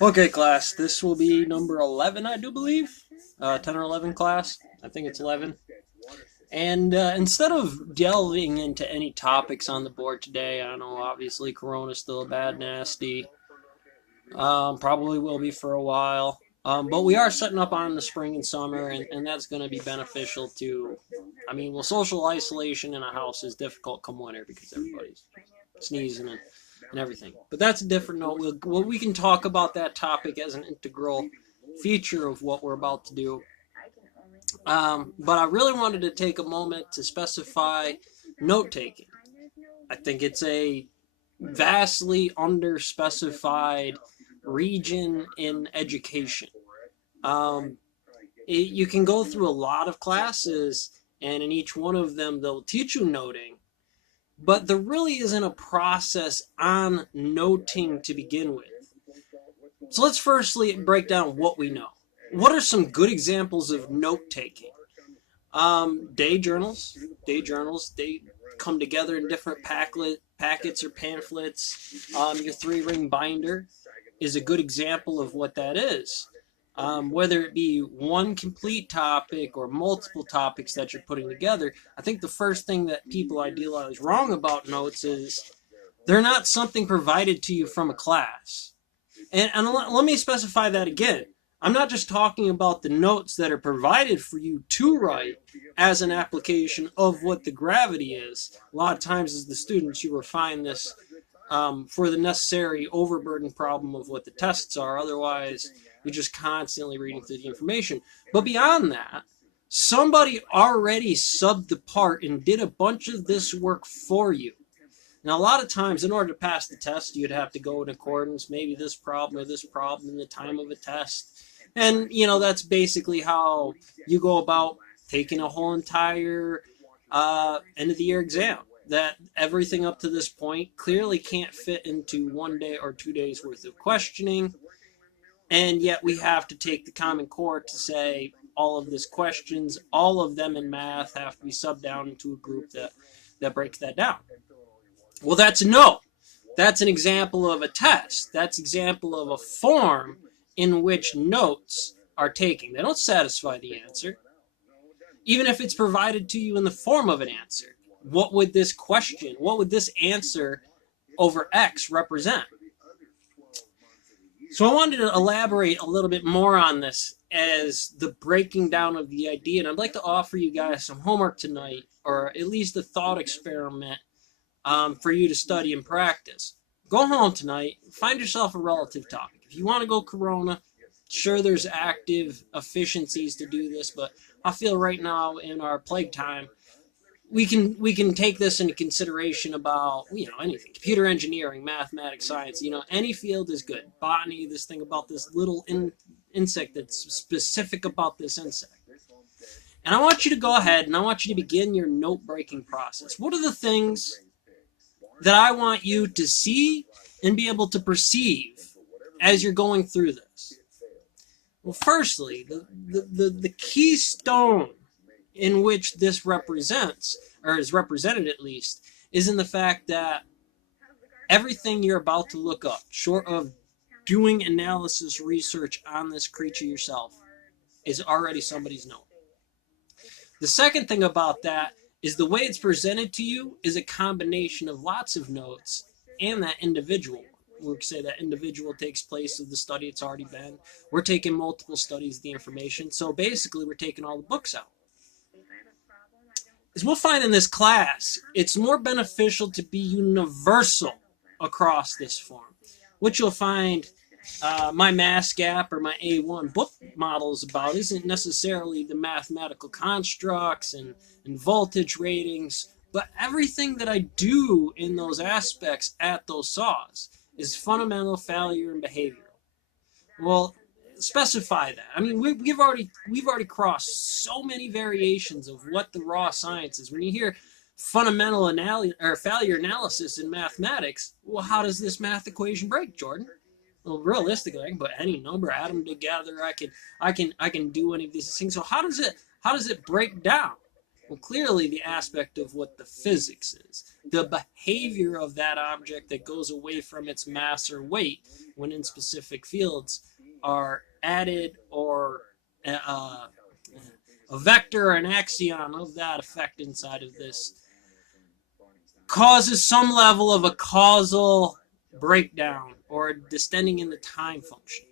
Okay, class. This will be number 11, I do believe. 10 or 11 class. I think it's 11. And instead of delving into any topics on the board today, I know obviously Corona's still a bad nasty. Probably will be for a while. But we are setting up on the spring and summer, and that's going to be beneficial to. I mean, well, social isolation in a house is difficult come winter because everybody's sneezing and everything. But that's a different note. We can talk about that topic as an integral feature of what we're about to do. But I really wanted to take a moment to specify note taking. I think it's a vastly underspecified region in education. Um, you can go through a lot of classes, and in each one of them, they'll teach you noting, but there really isn't a process on noting to begin with. So let's firstly break down what we know. What are some good examples of note taking? Day journals. Day journals. They come together in different packets or pamphlets. Your three-ring binder is a good example of what that is. Whether it be one complete topic or multiple topics that you're putting together, I think the first thing that people idealize wrong about notes is they're not something provided to you from a class. And let me specify that again. I'm not just talking about the notes that are provided for you to write as an application of what the gravity is. A lot of times, as the students, you refine this for the necessary overburden problem of what the tests are. Otherwise, you're just constantly reading through the information. But beyond that, somebody already subbed the part and did a bunch of this work for you. Now, a lot of times, in order to pass the test, you'd have to go in accordance, maybe this problem or this problem in the time of a test. And, that's basically how you go about taking a whole entire end of the year exam. That everything up to this point clearly can't fit into 1 day or 2 days worth of questioning. And yet we have to take the Common Core to say all of these questions, all of them in math, have to be subbed down into a group that breaks that down. Well, that's a no. That's an example of a test. That's an example of a form in which notes are taken. They don't satisfy the answer. Even if it's provided to you in the form of an answer, what would this question, what would this answer over X represent? So I wanted to elaborate a little bit more on this as the breaking down of the idea, and I'd like to offer you guys some homework tonight, or at least a thought experiment for you to study and practice. Go home tonight, find yourself a relative topic. If you want to go Corona, sure, there's active efficiencies to do this, but I feel right now in our plague time, we can take this into consideration about anything, computer engineering, mathematics, science. Any field is good. Botany, this thing about this little insect that's specific about this insect. And I want you to go ahead and I want you to begin your note breaking process. What are the things that I want you to see and be able to perceive as you're going through this? Well, firstly, the keystone in which this represents, or is represented at least, is in the fact that everything you're about to look up, short of doing analysis research on this creature yourself, is already somebody's note. The second thing about that is the way it's presented to you is a combination of lots of notes and that individual. We say that individual takes place of the study it's already been. We're taking multiple studies of the information. So basically, we're taking all the books out. As we'll find in this class, it's more beneficial to be universal across this form. What you'll find my MassGap or my A1 book model is about isn't necessarily the mathematical constructs and voltage ratings, but everything that I do in those aspects at those saws is fundamental, failure, and behavioral. Well, specify that. I mean, we've already crossed so many variations of what the raw science is. When you hear fundamental or failure analysis in mathematics, well, how does this math equation break, Jordan? Well, realistically, I can put any number, add them together. I can do any of these things. So how does it break down? Well, clearly the aspect of what the physics is, the behavior of that object that goes away from its mass or weight, when in specific fields are added, or a vector or an axion of that effect inside of this causes some level of a causal breakdown or distending in the time function.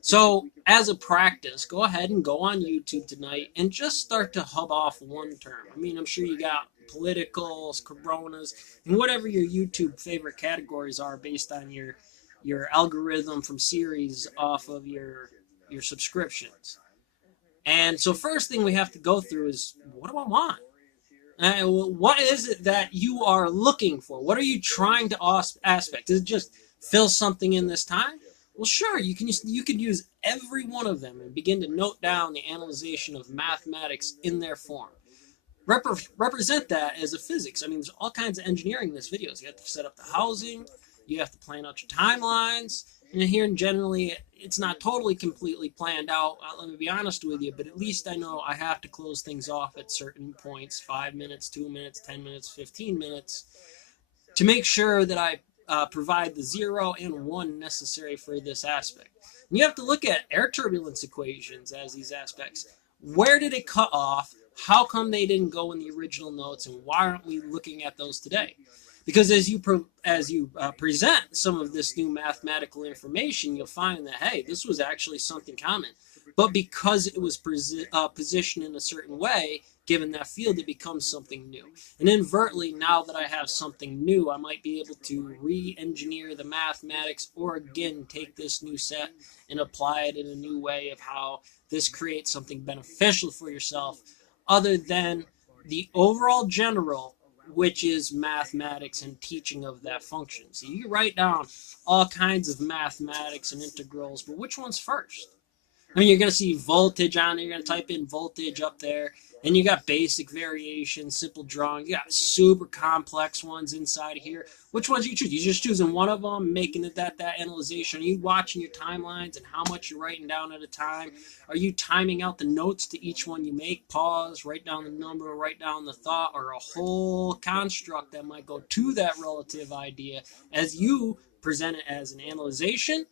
So, as a practice, go ahead and go on YouTube tonight and just start to hub off one term. I mean, I'm sure you got politicals, coronas, and whatever your YouTube favorite categories are based on your algorithm from series off of your subscriptions. And so, first thing we have to go through is, what do I want? What is it that you are looking for? What are you trying to aspect? Is it just fill something in this time? Well, sure, you can use every one of them and begin to note down the analyzation of mathematics in their form. Represent that as a physics. I mean, there's all kinds of engineering in this videos. You have to set up the housing, you have to plan out your timelines, and here generally it's not totally completely planned out. Let me be honest with you, but at least I know I have to close things off at certain points, 5 minutes, 2 minutes, 10 minutes, 15 minutes, to make sure that I provide the 0 and 1 necessary for this aspect. And you have to look at air turbulence equations as these aspects. Where did it cut off? How come they didn't go in the original notes, and why aren't we looking at those today? Because as you present some of this new mathematical information, you'll find that, hey, this was actually something common. But because it was positioned in a certain way, given that field, it becomes something new. And inadvertently, now that I have something new, I might be able to re-engineer the mathematics, or again, take this new set and apply it in a new way of how this creates something beneficial for yourself, other than the overall general, which is mathematics and teaching of that function. So you write down all kinds of mathematics and integrals, but which one's first? I mean, you're going to see voltage on there. You're going to type in voltage up there. And you got basic variation, simple drawing. You got super complex ones inside here. Which ones you choose? You just choosing one of them, making it that analyzation. Are you watching your timelines and how much you're writing down at a time? Are you timing out the notes to each one you make? Pause, write down the number, write down the thought, or a whole construct that might go to that relative idea as you present it as an analyzation,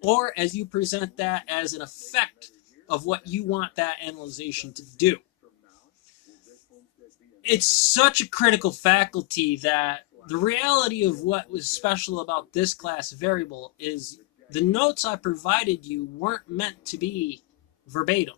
or as you present that as an effect of what you want that analyzation to do. It's such a critical faculty that the reality of what was special about this class variable is the notes I provided you weren't meant to be verbatim.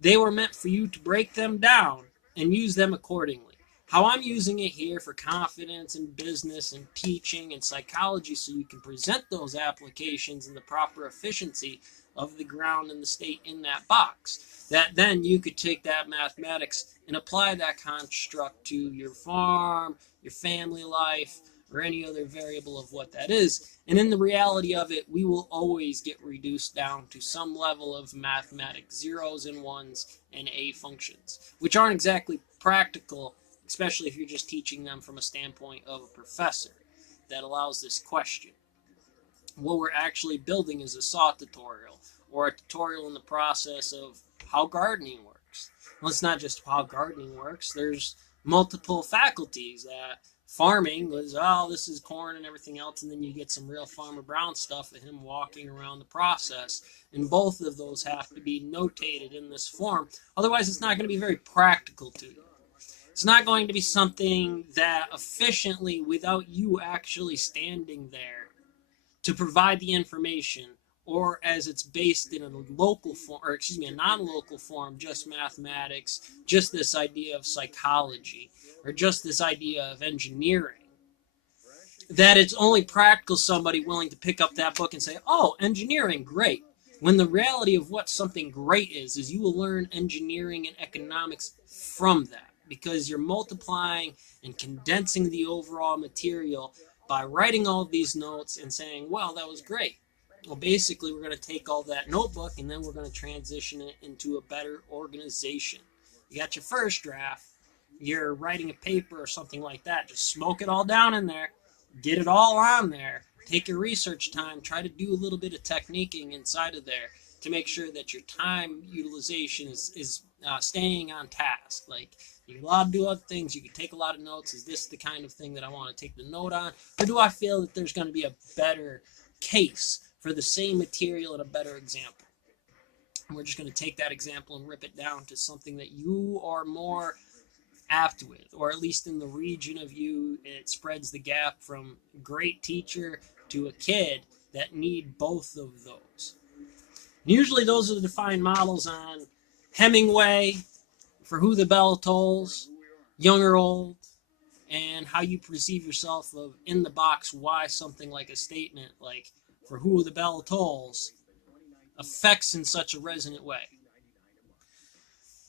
They were meant for you to break them down and use them accordingly. How I'm using it here for confidence and business and teaching and psychology, so you can present those applications in the proper efficiency of the ground and the state in that box. That then you could take that mathematics and apply that construct to your farm, your family life, or any other variable of what that is. And in the reality of it, we will always get reduced down to some level of mathematics, zeros and ones and a functions, which aren't exactly practical, especially if you're just teaching them from a standpoint of a professor that allows this question. What we're actually building is a saw tutorial, or a tutorial in the process of how gardening works. Well, it's not just how gardening works. There's multiple faculties. Farming was, oh, this is corn and everything else, and then you get some real Farmer Brown stuff of him walking around the process. And both of those have to be notated in this form. Otherwise, it's not going to be very practical to you. It's not going to be something that efficiently, without you actually standing there to provide the information, or as it's based in a local form, or excuse me, a non-local form, just mathematics, just this idea of psychology, or just this idea of engineering, that it's only practical somebody willing to pick up that book and say, oh, engineering, great. When the reality of what something great is you will learn engineering and economics from that, because you're multiplying and condensing the overall material by writing all of these notes and saying, well, that was great. Well, basically, we're going to take all that notebook and then we're going to transition it into a better organization. You got your first draft. You're writing a paper or something like that. Just smoke it all down in there. Get it all on there. Take your research time. Try to do a little bit of techniquing inside of there to make sure that your time utilization is staying on task. Like, you can allowed to do other things. You can take a lot of notes. Is this the kind of thing that I want to take the note on? Or do I feel that there's going to be a better case for the same material in a better example. And we're just going to take that example and rip it down to something that you are more apt with, or at least in the region of you, it spreads the gap from great teacher to a kid that need both of those. And usually those are the defined models on Hemingway, For Who the Bell Tolls, Young or Old, and how you perceive yourself of in the box, why something like a statement like For Who the Bell Tolls affects in such a resonant way.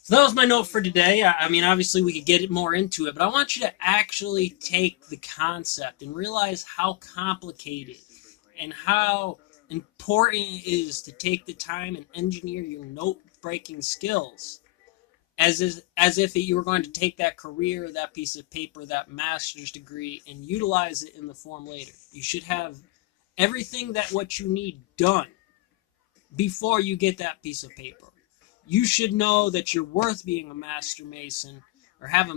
So that was my note for today. I mean, obviously we could get more into it, but I want you to actually take the concept and realize how complicated and how important it is to take the time and engineer your note-breaking skills as if you were going to take that career, that piece of paper, that master's degree, and utilize it in the form later. You should have everything that what you need done before you get that piece of paper. You should know that you're worth being a master mason or have a